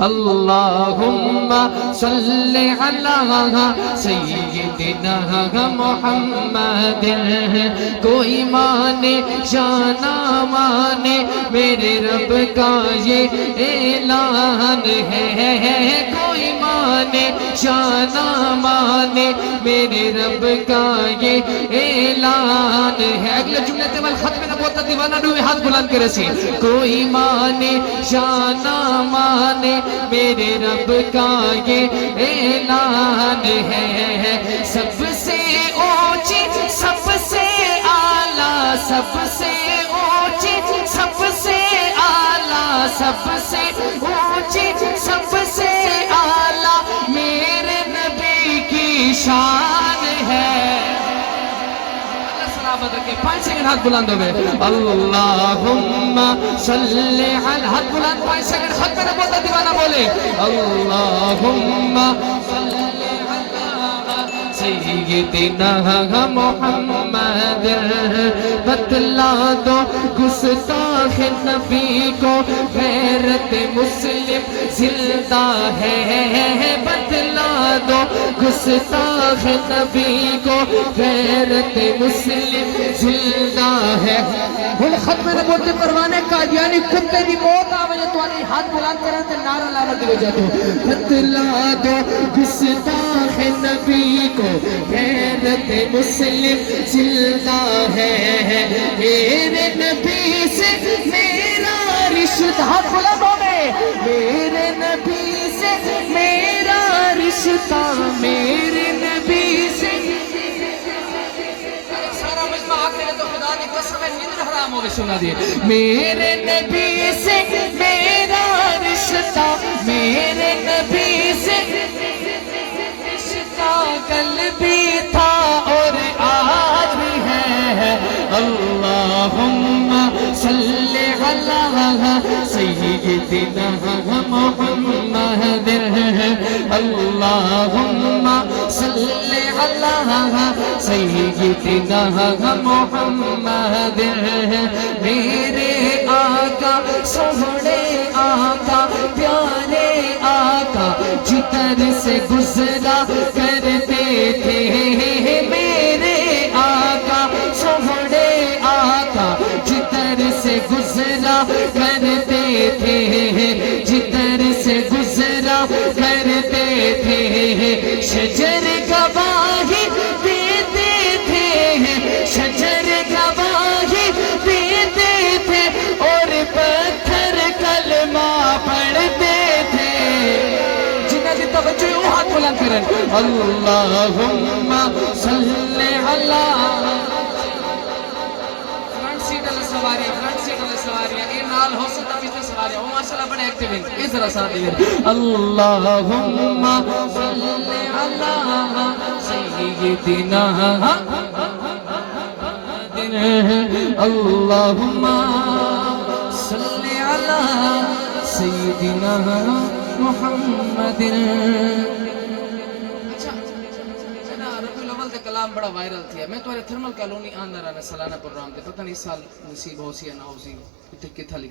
اللہم صلی علی سیدنا محمد کوئی مانے یا نہ مانے میرے رب کا یہ اعلان ہے کوئی مانے یا نہ مانے میرے رب کا یہ اعلان ہے اگلے جملے تیوال ختم نبوت دیوانہ نوے ہاتھ بلند کے رسی کوئی مانے یا نہ مانے میرے رب کا یہ اعلان ہے سب سے اونچی سب سے اعلیٰ سب سے اونچی سب سے اعلیٰ سب سے اونچی سب سے اعلیٰ میرے نبی کی شان ہے اللہ سلامت رکھے 5 سیکنڈ ہاتھ بلند ہوئے اللہم صلی علی ہاتھ بلند 5 سیکنڈ ختم نبوت دیوانہ بولے اللہم صلی سیدنا محمد بتلا دو گستاخ نبی کو غیرت مسلم زندہ ہے بتلا دو گستاخ نبی کو غیرت مسلم زندہ ہے ختم نبوت پروانے قادیانی کتے دی موت آوے تو آنی ہاتھ بلند کرنے تے نعرہ لانا دیو جاتو بتلا دو گستاخ نبی کو غیرت مسلم زندہ ہے میرے نبی سے میرا رشتہ ہاتھ بلند ہوئے میرے نبی سے میرا رشتہ میرے نبی سے سارا مجمع آگے تو خدا نے قسم ہے نیند حرام ہوگے سنا دیئے میرے نبی سے میرا رشتہ میرے نبی سے رشتہ کل بھی تھا اور آج بھی ہے اللہم صلی علی سیدنا محمد اللہم صلی علی سیدنا محمد میرے آقا سونے آقا پیارے آقا جتر سے گزرا کرتے تھے میرے آقا سونے آقا جتر سے گزرا کرتے تھے جتر سے گزرا کرتے تھے شجر گواہی دیتے تھے شجر گواہی دیتے تھے اور پتھر کلمہ پڑھتے تھے جنہ دی توجہ وہ ہاتھ بلند کریں اللہم صلی علی فرنٹ سیٹ اللہ سواریاں اے نال ہو سکتا پیچھے سواریاں وہ ماشاءاللہ بڑے ایکٹیو ہیں اس طرح ساتھ دیئے اللہم صلی علی سیدنا اللہم صلی علی سیدنا محمد ربیع الاول کا کلام بڑا وائرل تھیا میں تو تھرمل کالونی آندر آنا سالانہ پروگرام تے پتہ نہیں سال نصیب ہو سی یا نہ ہو سی کتھا